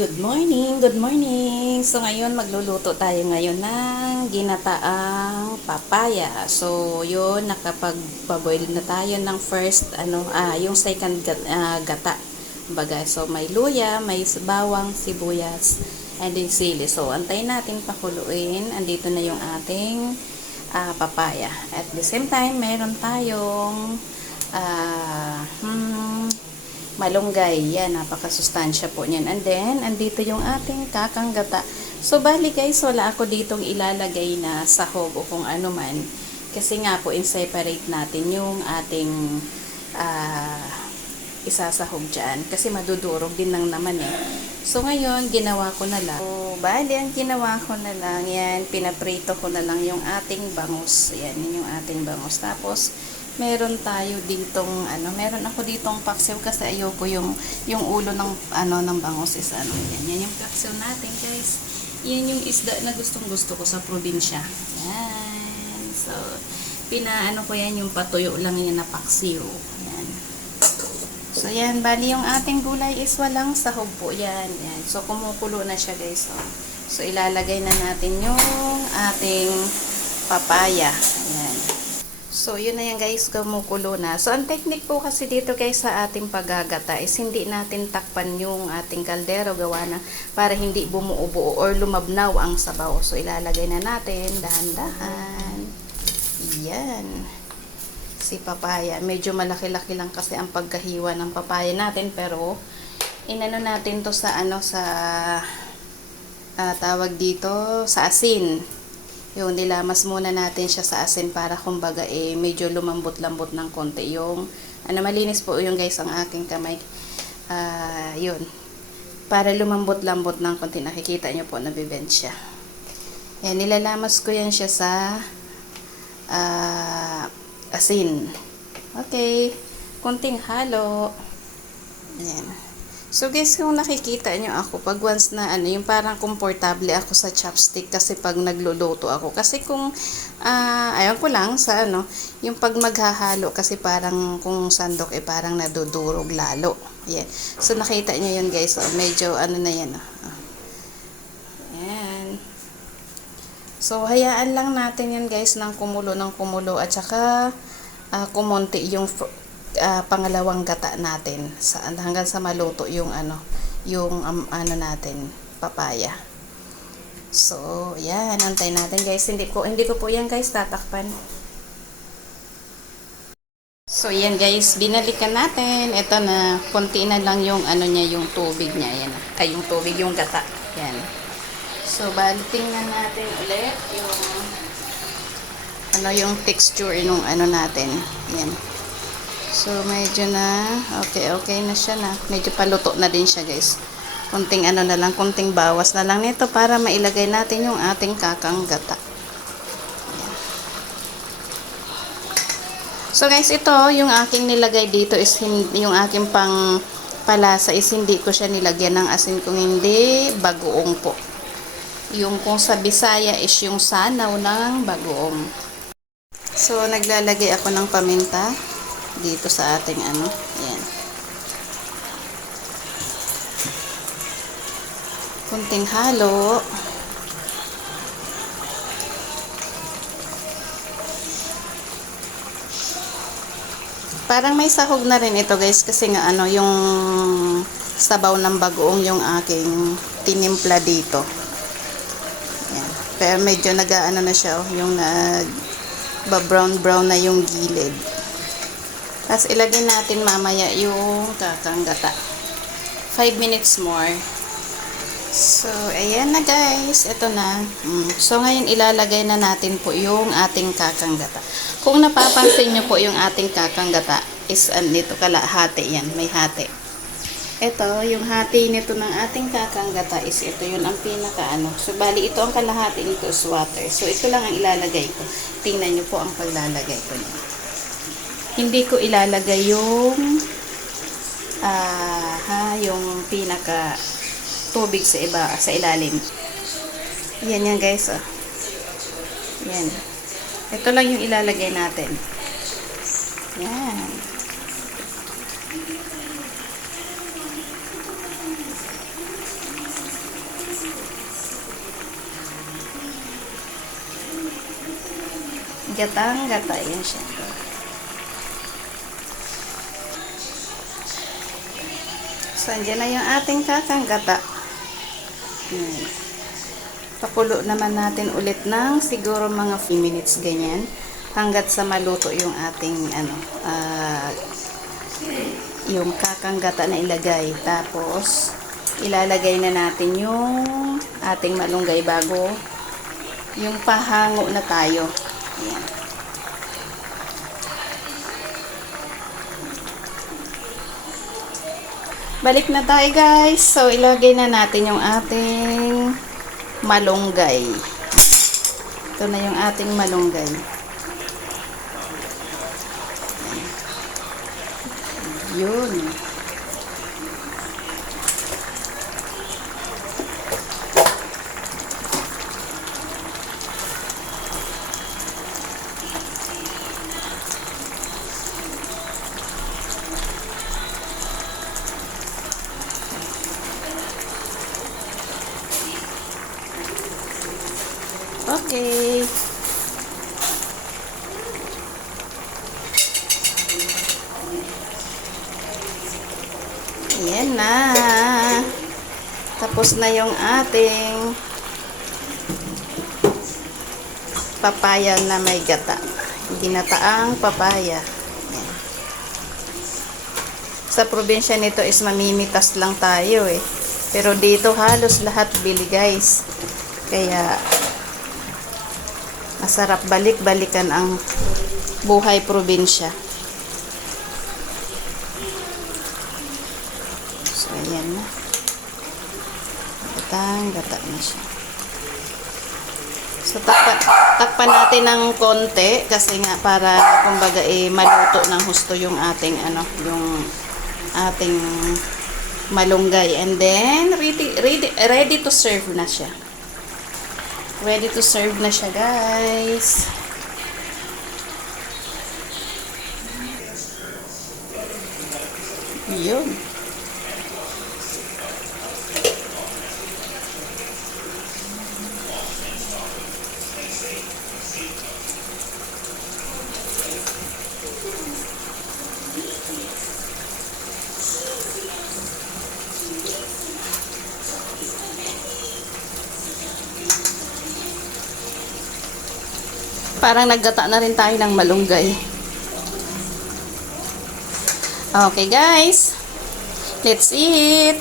Good morning, good morning. So ngayon magluluto tayo ngayon ng ginataang papaya. So yun, nakapag-boil na tayo ng first yung second gata. Baga, so may luya, may bawang, sibuyas, and then sili. So antayin natin pakuluin. Andito na yung ating papaya. At the same time, meron tayong malunggay. Yan, napakasustansya po niyan. And then, andito yung ating kakanggata. So, bali guys, wala ako ditong ilalagay na sahog o kung ano man. Kasi nga po, in-separate natin yung ating isasahog dyan. Kasi madudurog din lang naman eh. So, ngayon, ginawa ko na lang. So, bali, ang ginawa ko na lang, yan, pinaprito ko na lang yung ating bangus. Yan, yun yung ating bangus. Tapos, meron tayo ditong meron ako ditong paksiw kasi ayoko yung ulo ng ng bangus is yan yung paksiw natin guys. Yan yung isda na gustong-gusto ko sa probinsya. Yan. So, pinaano ko yan yung patuyo lang yan na paksiw. Yan. So, yan. Bali yung ating gulay is walang sahog po. Yan. Yan. So, kumukulo na siya guys. So, ilalagay na natin yung ating papaya. Yan. So, yun na yan guys, kumukulo na. So, ang technique po kasi dito guys sa ating paggagata is hindi natin takpan yung ating kaldero gawa na para hindi bumuo-buo or lumabnaw ang sabaw. So, ilalagay na natin dahan-dahan. Yan. Si papaya. Medyo malaki-laki lang kasi ang pagkahiwa ng papaya natin pero inano natin to sa tawag dito sa asin. Yung nilamas muna natin siya sa asin para kumbaga medyo lumambot-lambot ng konti. Yung malinis po yung guys ang aking kamay. Yun. Para lumambot-lambot ng konti. Nakikita nyo po nabibend siya. Yan, nilalamas ko yan siya sa asin. Okay. Konting halo. Yan. So guys, kung nakikita nyo ako, pag once na yung parang komportable ako sa chopstick kasi pag nagluluto ako. Kasi kung, ayaw ko lang sa yung pag maghahalo kasi parang kung sandok parang nadudurog lalo. Yeah. So nakita nyo yun guys, medyo na yan. Ayan. So hayaan lang natin yan guys ng kumulo at saka kumonti yung pangalawang gata natin hanggang sa maluto yung natin papaya. So yan, antay natin guys. Hindi ko po yan guys tatakpan. So yan guys, binalikan natin. Ito na, konti na lang yung niya, yung tubig niya. Yan, yung tubig, yung gata. Yan. So baliting na natin ulit yung texture nung natin. Yan. So, medyo na, okay na siya na. Medyo paluto na din siya, guys. Kunting na lang, kunting bawas na lang nito para mailagay natin yung ating kakanggata. Ayan. So, guys, ito, yung aking nilagay dito is yung aking pang palasa is hindi ko siya nilagyan ng asin kung hindi bagoong po. Yung kung sa Bisaya is yung sanaw ng bagoong. So, naglalagay ako ng paminta dito sa ating yan. Kunting halo. Parang may sahog na rin ito guys kasi nga yung sabaw ng bagoong yung aking tinimpla dito. Yan. Pero medyo na siya yung brown na yung gilid. Tapos ilagay natin mamaya yung kakanggata. 5 minutes more. So, ayan na guys. Ito na. So, ngayon ilalagay na natin po yung ating kakanggata. Kung napapansin nyo po yung ating kakanggata is nito kalahati yan. May hati. Ito, yung hati nito ng ating kakanggata is ito yun ang pinaka So, bali ito ang kalahati nito is water. So, ito lang ang ilalagay ko. Tingnan nyo po ang paglalagay ko niya. Hindi ko ilalagay yung yung pinaka tubig sa ilalim. Yan guys. Yan. Ito lang yung ilalagay natin. Yan. gatang-gata. Yan siya. So, andyan na yung ating kakang-gata. Pakulo naman natin ulit ng siguro mga few minutes ganyan hanggat sa maluto yung ating yung kakanggata na ilagay. Tapos ilalagay na natin yung ating malunggay bago yung pahango na tayo. Ayan. Balik na tayo guys. So ilagay na natin yung ating malunggay. Ito na yung ating malunggay. Yun. Okay. Ayan na. Tapos na yung ating papaya na may gata. Ginataang papaya. Ayan. Sa probinsya nito is mamimitas lang tayo eh. Pero dito halos lahat bili guys. Kaya masarap balik-balikan ang buhay probinsya. So, ayan na. Gatang-gata na siya. So, takpan natin ng konti kasi nga para kumbaga maluto ng husto yung ating yung ating malunggay. And then, ready to serve na siya. Ready to serve na siya, guys. Yun. Parang naggata na rin tayo ng malunggay. Okay, guys. Let's eat.